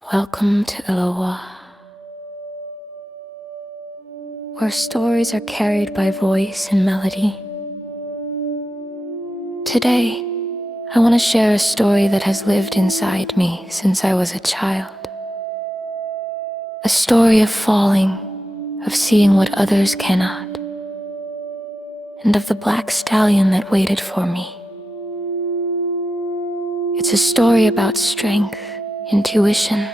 Welcome to Elowaa, where stories are carried by voice and melody. Today, I want to share a story that has lived inside me since I was a child. A story of falling, of seeing what others cannot, and of the black stallion that waited for me. It's a story about strength, intuition,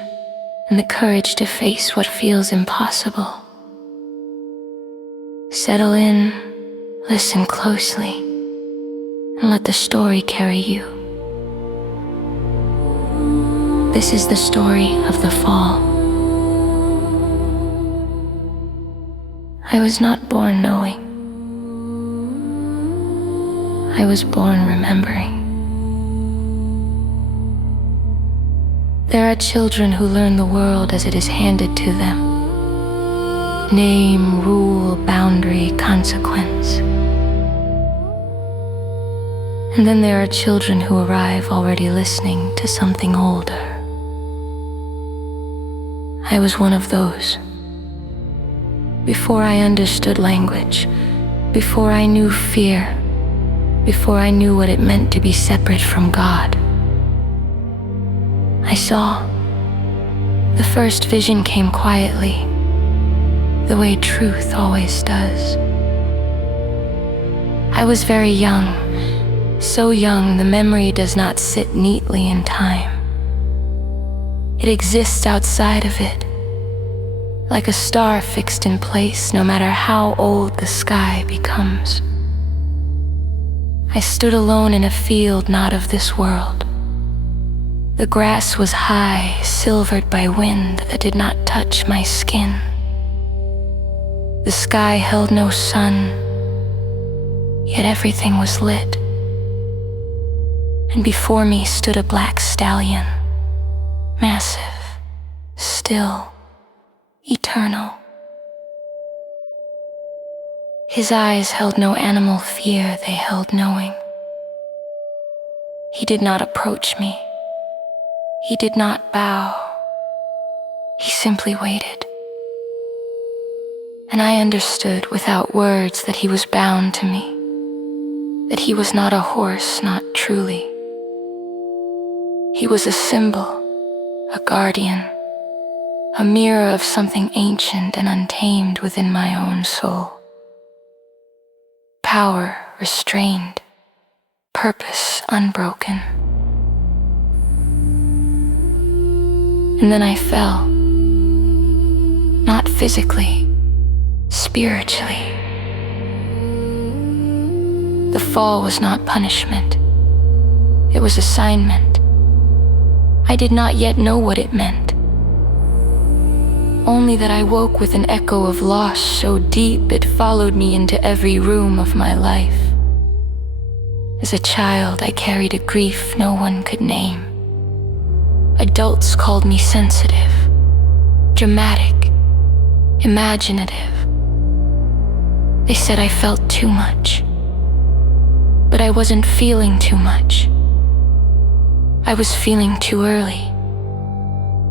and the courage to face what feels impossible. Settle in, listen closely, and let the story carry you. This is the story of the fall. I was not born knowing. I was born remembering. There are children who learn the world as it is handed to them. Name, rule, boundary, consequence. And then there are children who arrive already listening to something older. I was one of those. Before I understood language, before I knew fear, before I knew what it meant to be separate from God, I saw. The first vision came quietly, the way truth always does. I was very young, so young the memory does not sit neatly in time. It exists outside of it, like a star fixed in place no matter how old the sky becomes. I stood alone in a field not of this world. The grass was high, silvered by wind that did not touch my skin. The sky held no sun, yet everything was lit. And before me stood a black stallion, massive, still, eternal. His eyes held no animal fear, they held knowing. He did not approach me. He did not bow. He simply waited. And I understood without words that he was bound to me, that he was not a horse, not truly. He was a symbol, a guardian, a mirror of something ancient and untamed within my own soul. Power restrained, purpose unbroken. And then I fell, not physically, spiritually. The fall was not punishment, it was assignment. I did not yet know what it meant, only that I woke with an echo of loss so deep it followed me into every room of my life. As a child, I carried a grief no one could name. Adults called me sensitive, dramatic, imaginative. They said I felt too much, but I wasn't feeling too much. I was feeling too early.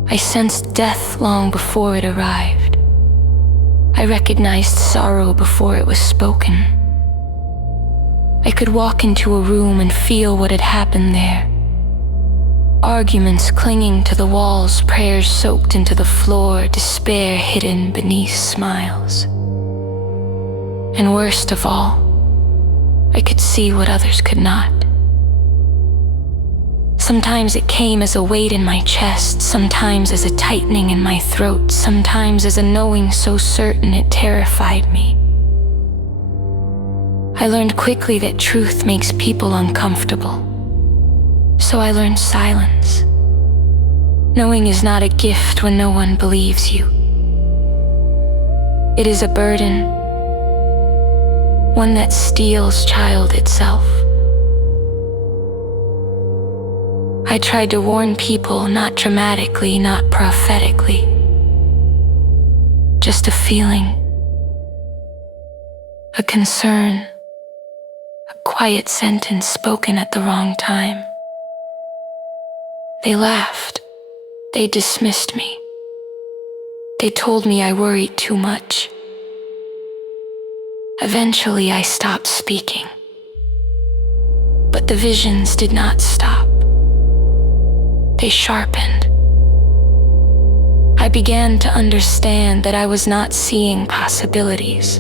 I sensed death long before it arrived. I recognized sorrow before it was spoken. I could walk into a room and feel what had happened there. Arguments clinging to the walls, prayers soaked into the floor, despair hidden beneath smiles. And worst of all, I could see what others could not. Sometimes it came as a weight in my chest, sometimes as a tightening in my throat, sometimes as a knowing so certain it terrified me. I learned quickly that truth makes people uncomfortable. So I learned silence. Knowing is not a gift when no one believes you. It is a burden, one that steals child itself. I tried to warn people, not dramatically, not prophetically. Just a feeling, a concern, a quiet sentence spoken at the wrong time. They laughed, They dismissed me. They told me I worried too much. Eventually, I stopped speaking. But the visions did not stop. They sharpened. I began to understand that I was not seeing possibilities.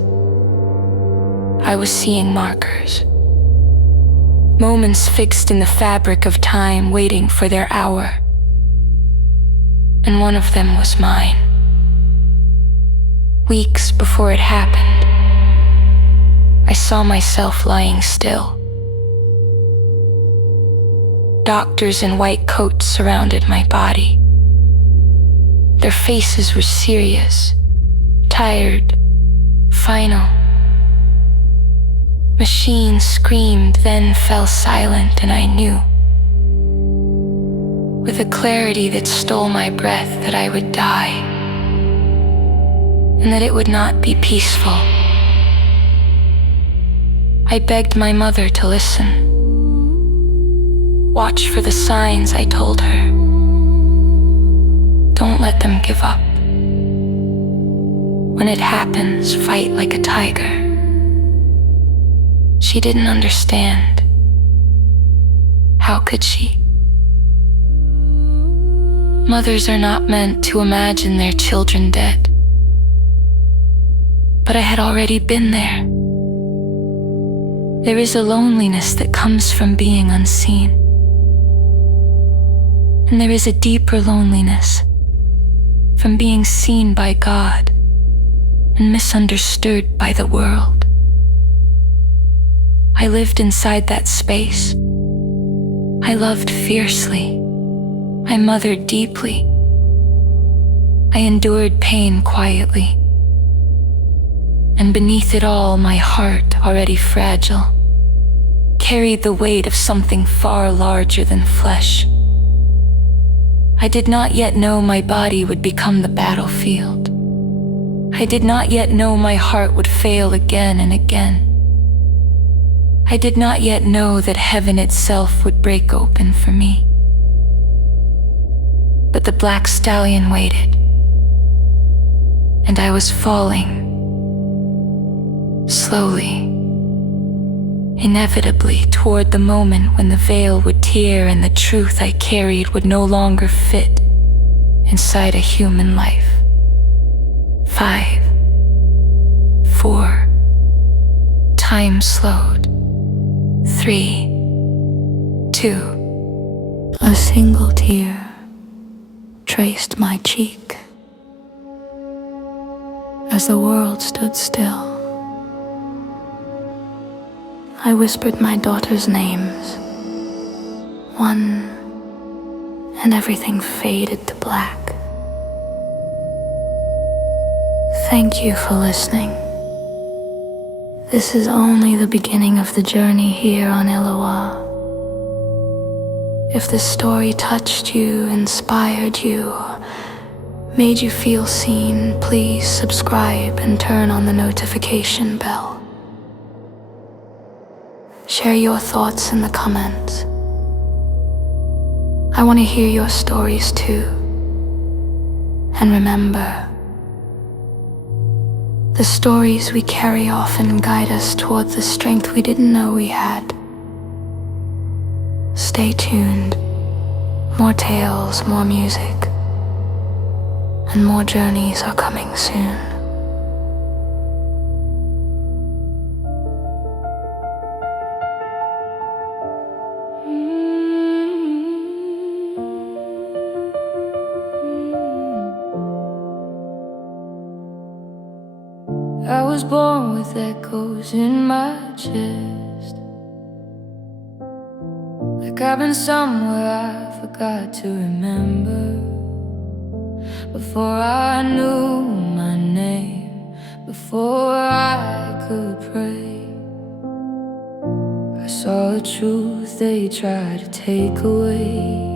I was seeing markers. Moments fixed in the fabric of time, waiting for their hour. And one of them was mine. Weeks before it happened, I saw myself lying still. Doctors in white coats surrounded my body. Their faces were serious, tired, final. Machines screamed, then fell silent, and I knew, with a clarity that stole my breath, that I would die, and that it would not be peaceful. I begged my mother to listen. Watch for the signs, I told her. Don't let them give up. When it happens, fight like a tiger. She didn't understand. How could she? Mothers are not meant to imagine their children dead. But I had already been there. There is a loneliness that comes from being unseen. And there is a deeper loneliness from being seen by God and misunderstood by the world. I lived inside that space. I loved fiercely. I mothered deeply. I endured pain quietly. And beneath it all, my heart, already fragile, carried the weight of something far larger than flesh. I did not yet know my body would become the battlefield. I did not yet know my heart would fail again and again. I did not yet know that heaven itself would break open for me. But the black stallion waited, and I was falling, slowly, inevitably toward the moment when the veil would tear and the truth I carried would no longer fit inside a human life. 5, 4, time slowed. 3, 2, a single tear traced my cheek as the world stood still. I whispered my daughter's names, one, and everything faded to black. Thank you for listening. This is only the beginning of the journey here on Elowaa. If this story touched you, inspired you, made you feel seen, please subscribe and turn on the notification bell. Share your thoughts in the comments. I want to hear your stories too. And remember, the stories we carry often guide us toward the strength we didn't know we had. Stay tuned. More tales, more music, and more journeys are coming soon. I was born with echoes in my chest, like I've been somewhere I forgot to remember. Before I knew my name, before I could pray, I saw the truth they tried to take away.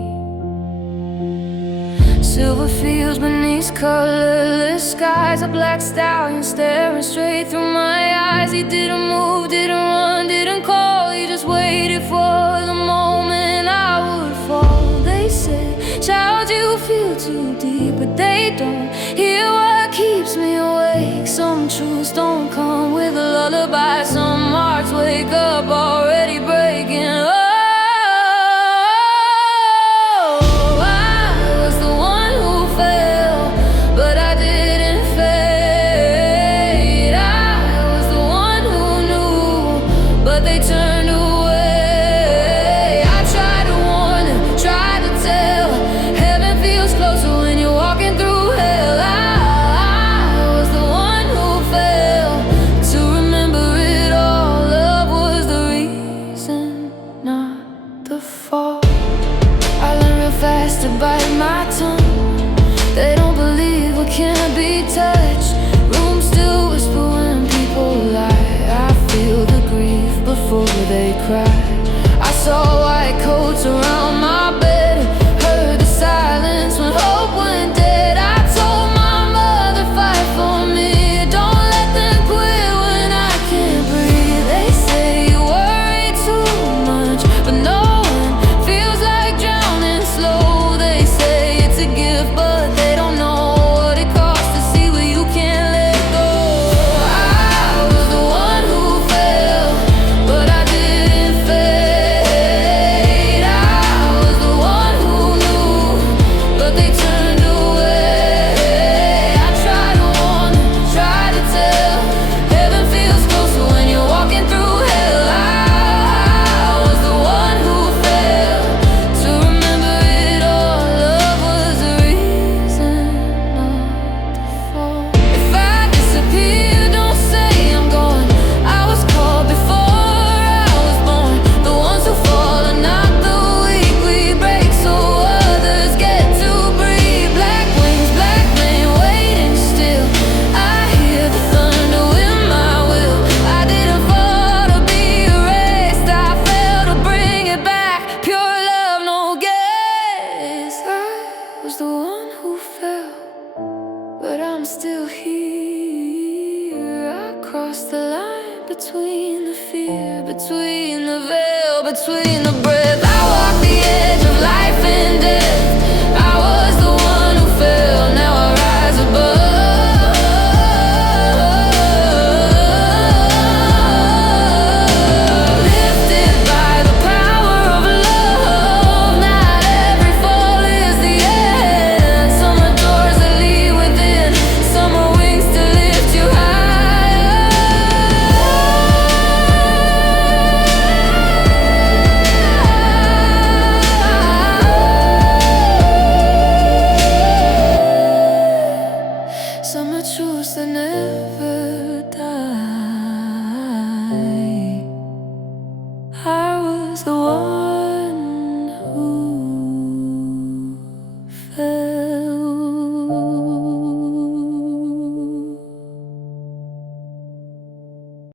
Silver fields beneath colorless skies, a black stallion staring straight through my eyes. He didn't move, didn't run, didn't call. He just waited for the moment I would fall. They said, child, you feel too too deep, but they don't hear what keeps me awake. Some truths don't come with a lullaby. Some hearts wake up already breaking. Oh, I was the one who fell, but I didn't fade. I was the one who knew, but they turned away. Fast to bite my tongue. They don't believe what can't be touched. Rooms still whisper when people lie. I feel the grief before they cry. I saw white coats around my bed, heard the silence when hope went dead. I told my mother, fight for me, don't let them quit when I can't breathe. They say you worry too much, but no one feels like drowning slow. They say it's a gift, but they don't know what it costs to see where you can't let go. I was the one who fell, but I didn't fade. I was the one who knew, but they turned away. I tried to warn them, tried to tell. Heaven feels closer when you're walking through hell. I was the one who fell to remember it all. Love was the reason not to fall. If I disappear, don't say I'm gone. I was called before I was born. The ones who fall are not the weak. We break so others get to breathe. Black wings, black flame, waiting still. I hear the thunder in my will. I didn't fall to be erased. I fell to bring it back. Pure love, no guess. I was the one who fell, but I'm still here. I crossed the line between the fear, between the veil, between the breath.